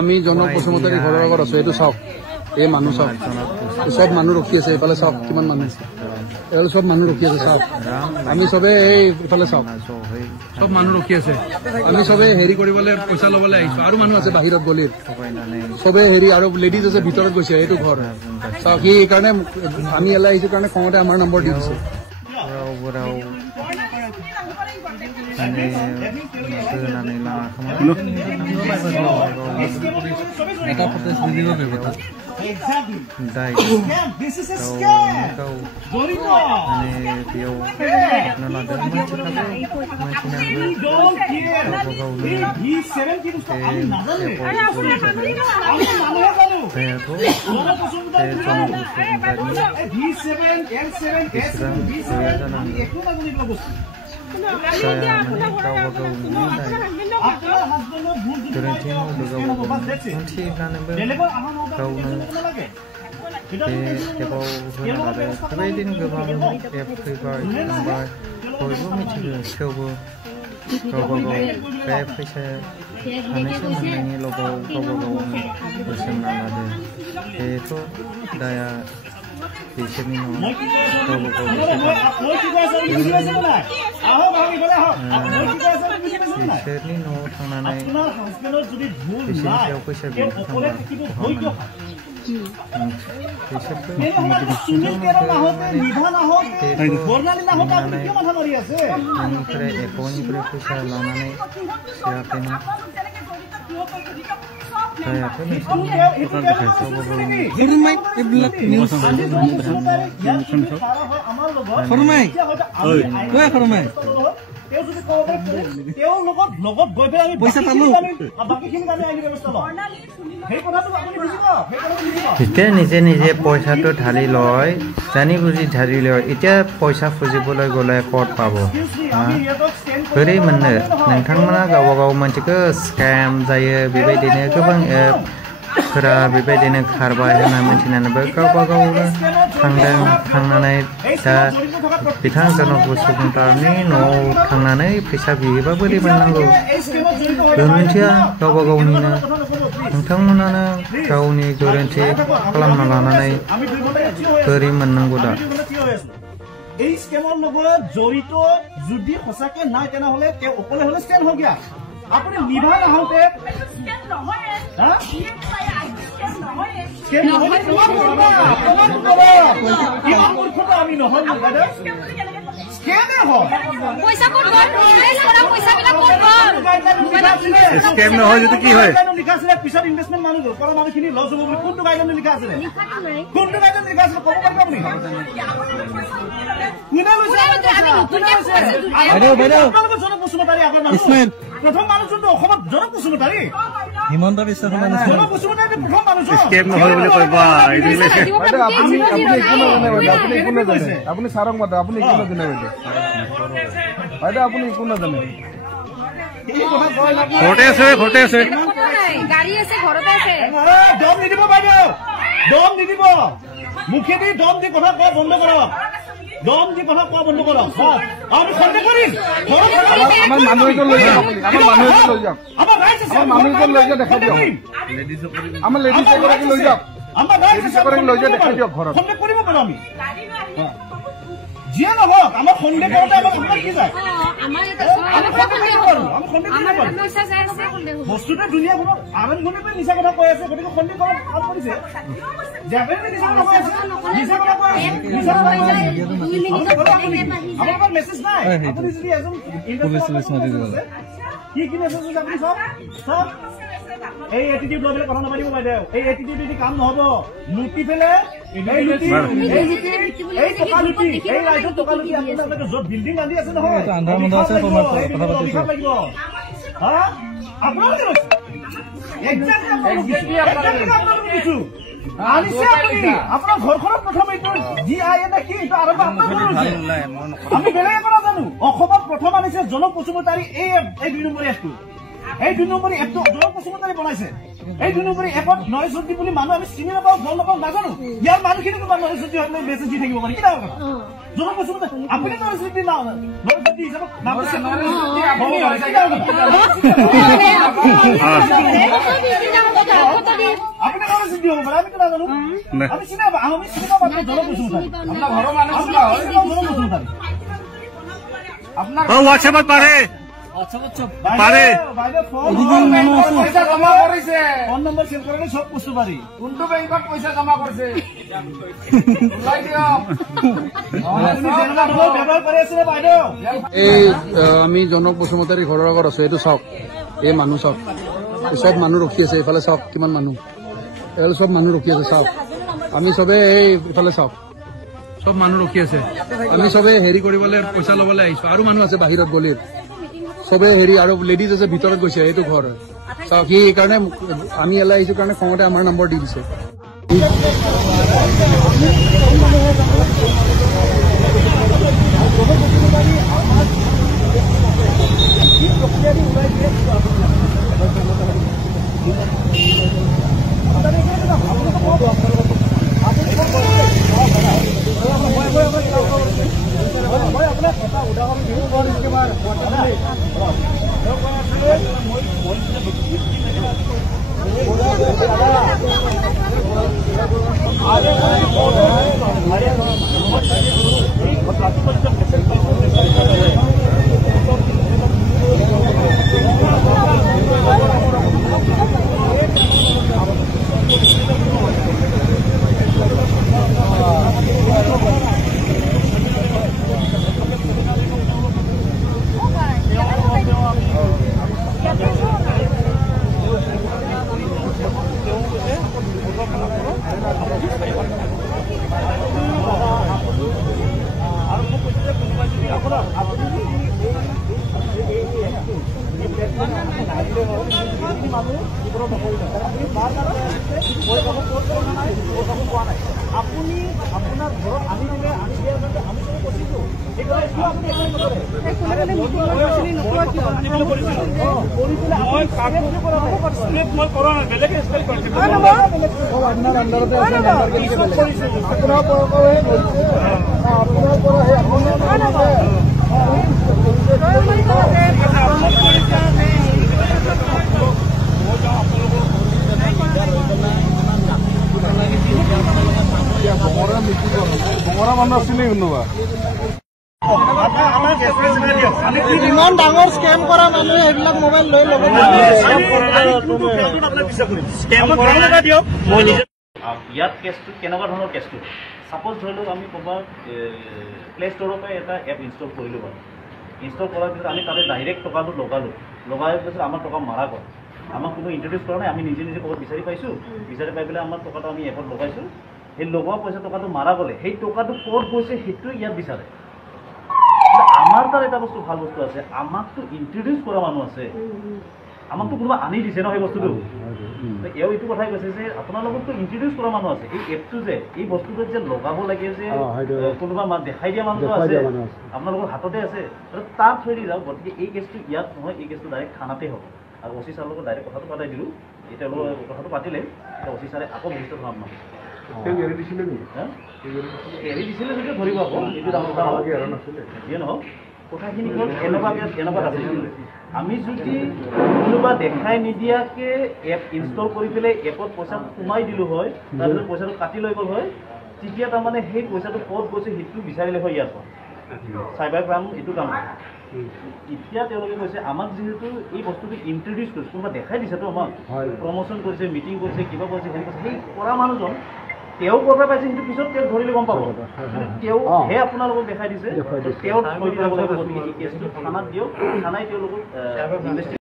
আমি জনক বসুমতাৰী ঘৰৰ আগত আছো এইটো চাওক এই মানুহ চাওক সব মানুহ ৰখি আছে এইফালে চাওক কিমান মানুহ আছে এল সব মানুহ ৰখি আছে চাওক আমি সবে এই ইফালে চাওক সব মানুহ ৰখি আছে আমি সবে হেৰি কৰিবলৈ পইচা ল'বলৈ আহিছো আৰু মানুহ আছে বাহিৰত গলিত সবে হেৰি আৰু লেডিজ আছে ভিতৰত গৈছে এইটো ঘৰ চাওক এই কাৰণে আমি এলাই আহিছো কাৰণে খঙতে আমাৰ নম্বৰ দি দিছে এটা ফটো দিব পাৰিব This is a scam. নিজে নিজে পইচাটো ঢালি লয় জানি বুজি ঢালি লয় এতিয়া পইচা খুজিবলৈ গলে কত পাব बोरै मोननो नोंथांमोना गाव गाव मानसिखौ स्कैम जायो बेबायदिनो गोबां एपफोरा बेबायदिनो खारबाय होनना मिथिनानैबो गावबा गावनो थांनानै दा बिथां जनक बसुमतारीनि न'आव थांनानै फैसा बियोबा बोरै मोननांगौ गोरोन्थिया गावबा गावनिनो नोंथांमोनानो गावनि गोरोन्थि खालामना लानानै बोरै मोननांगौ दा এই স্কেমৰ লগত জড়িত যদি সঁচাকে নাই তেনেহলে তেওঁ অকলে হলে স্কেম হৈ গিয়া আপুনি নিভা নাহতে স্কেম নহয় স্কেম নহয় আমি নহয় স্কেমে হয় পইচা ক'ত গ'ল ইনভেস্ট কৰা পইচাবিলাক ক'ত গ'ল স্কেম নহয় যদি কি হয় লিখা আছে পিছত ইনভেষ্টমেন্ট মানুহ গ'ল কৰা মানুহখিনি লছ হ'ব বুলি কোনটো গাইডলাইন লিখা আছে কোনটো গাইডলাইন লিখা আছে ক'ব পাৰিব আপুনি প্ৰথম মানুহ যোনটো অসমত জনক বসুমতাৰী হিমন্ত বিশ্ব শৰ্মা জনক বসুমতাৰী প্ৰথম মানুহ স্কেম নহয় বুলি কয় বা আপুনি ছাৰক মাতে আপুনি একো নাজানে বাইদেউ আপুনি একো নাজানে ঘৰতে আছে গাড়ী আছে ঘৰতে আছে দম নিদিব বাইদেউ দম নিদিব মুখেদি দম দি কথা কোৱা বন্ধ কৰক দম দি কথা কোৱা বন্ধ কৰক আমি সন্দেহ কৰিম আমাৰ মানুহজন লৈ যাওক আমাৰ মানুহজন লৈ যাওক দেখাই দিয়ক আমাৰ লেডিজ এগৰাকী লৈ যাওক আমাৰ লেডিজ এগৰাকী লৈ যাওক দেখাই দিয়ক ঘৰত সন্দেহ কৰিব পাৰো আমি যিয়ে নহওক আমাৰ সন্দেহ কৰোঁতে আমাৰ খবৰ কি যায় বস্তুটো দুনিয়াখনত আন গুণে নিচা কথা কৈ আছে গতিকে সন্দেহ কৰাত ভাল কৰিছে আপোনাৰ মেছেজ নাই আপুনি যদি এজন কি মেছেজ আপুনি চব এই এটিটিউড লৈ পেলাই কথা নাপাতিব বাইদেউ এই এটিটিউড যদি কাম নহব লুটি পেলাই এই টকা লুটি এই ৰাইজৰ টকা লুটি আপোনালোকে য'ত বিল্ডিং বান্ধি আছে নহয় লাগিব আপোনালোকে আপোনাৰ ঘৰখনত প্ৰথম এইটো জি আই এ কি আৰম্ভ আমি বেলেগ একো নাজানো অসমত প্ৰথম আনিছে জনক বসুমতাৰী এই 2 নম্বৰ এপটো এই 2 নম্বৰ এপটো জনক বসুমতাৰী বনাইছে এই 2 নম্বৰ এপত নৰেশ জ্যোতি বুলি মানুহ আমি চিনি নাপাওঁ গম নাপাওঁ নাজানো ইয়াৰ মানুহখিনি তোমাৰ নৰেশ জ্যোতি হ'লে মেছেজ দি থাকিব পাৰি কি ডাঙৰ কথা জনক বসুমতাৰী আপুনি নৰেশ জ্যোতি নৰেশ জ্যোতি হিচাপত আপুনি কোন চিন্তি হ'ব পাৰে আমি তো নাজানো আমি চিনা আমি চিনা পাবো জনবসুমতাৰী আপোনাৰ ঘৰৰ মানুহ জনবসুমতাৰী আপোনাৰ হোৱাটছএপত পাৰে পাৰে পইচা জমা কৰিছে ফোন নম্বৰ চেভ কৰিলে সব বস্তু পাৰি কোনটো বেংকত পইচা জমা কৰিছে ওলাই দিয়ক ব্যৱহাৰ কৰি আছে নে বাইদেউ এই আমি জনক বসুমতাৰী ঘৰৰ আগত আছো এইটো চাওক এই মানুহ চাওক সব মানুহ ৰখি আছে এইফালে চাওক কিমান মানুহ এফালে সব মানুহ ৰখি আছে চাওক আমি চবে এই ইফালে চাওক সব মানুহ ৰখি আছে আমি চবে হেৰি কৰিবলৈ পইচা ল'বলৈ আহিছো আৰু মানুহ আছে বাহিৰত গলিত সবে হেৰি আৰু লেডিজ আছে ভিতৰত গৈছে এইটো ঘৰ চাওক সি এইকাৰণে আমি এলাই আহিছো কাৰণে খঙতে আমাৰ নম্বৰ দি দিছে আপুনি আপোনাৰ ঘৰত আনি দিলে আনি দিয়াৰ বাবে আমি কৈছো ইমান ডাঙৰ স্কেম কৰা মানুহে এইবিলাক মোবাইল লৈ ল'ব ইয়াত কেছটো কেনেকুৱা ধৰণৰ কেছটো সাপোজ ধৰি লওক আমি ক'ৰবাত প্লে ষ্ট'ৰৰ পৰা এটা এপ ইনষ্টল কৰিলোঁ বাৰু ইনষ্টল কৰাৰ পিছত আমি তাতে ডাইৰেক্ট টকাটো লগাই পিছত আমাৰ টকা মাৰা গ'ল আমাক কোনো ইণ্ট্ৰডিউচ কৰা নাই আমি নিজে ক'ৰবাত বিচাৰি পাইছোঁ বিচাৰি পাই পেলাই আমাৰ টকাটো আমি এপত লগাইছোঁ সেই লগোৱা পইচা টকাটো মাৰা গ'লে সেই টকাটো ক'ত গৈছে সেইটো ইয়াত বিচাৰে আমাৰ তাত এটা বস্তু ভাল বস্তু আছে আমাকতো ইণ্ট্ৰডিউচ কৰা মানুহ আছে আমাকতো কোনোবা আনি দিছে ন সেই বস্তুটো এওঁ এইটো কথাই কৈছে যে আপোনাৰ লগততো ইণ্ট্ৰডিউচ কৰা মানুহ আছে এই এপটো যে এই বস্তুটো যে লগাব লাগে যে কোনোবা দেখাই দিয়া মানুহটো আছে আপোনালোকৰ হাততে আছে তাৰ থৈ দি যাওক গতিকে এই কেছটো ইয়াত নহয় এই কেছটো ডাইৰেক্ট থানাতে হ'ব আৰু অচি ছাৰৰ লগত ডাইৰেক্ট কথাটো পাতাই দিলোঁ এতিয়া কথাটো পাতিলে এতিয়া অচি ছাৰে আকৌ ভৱিষ্যত ভাৱ নহয় এৰি দিছিলে যদিও ধৰিব আকৌ এইটো যিয়ে নহওক কথাখিনি হ'ল এনেকুৱা আছিল আমি যদি কোনোবা দেখাই নিদিয়াকৈ এপ ইনষ্টল কৰি পেলাই এপত পইচা সোমাই দিলোঁ হয় তাৰপিছত পইচাটো কাটি লৈ গ'ল হয় তেতিয়া তাৰমানে সেই পইচাটো ক'ত গৈছে সেইটো বিচাৰিলে হয় ইয়াৰ পৰা চাইবাৰ ক্ৰাইম এইটো কাম এতিয়া তেওঁলোকে কৈছে আমাক যিহেতু এই বস্তুটো ইণ্ট্ৰডিউচ কৰিছে কোনোবা দেখাই দিছেতো আমাক প্ৰমোশ্যন কৰিছে মিটিং কৰিছে কিবা কৰিছে হেৰি কৰিছে সেই কৰা মানুহজন তেওঁ ক'ৰ পৰা পাইছে সেইটো পিছত তেওঁক ধৰিলে গম পাব তেওঁহে আপোনালোকক দেখাই দিছে তেওঁ থৈ দি যাব লাগিব কেছটো থানাত দিয়ক থানাই তেওঁলোকক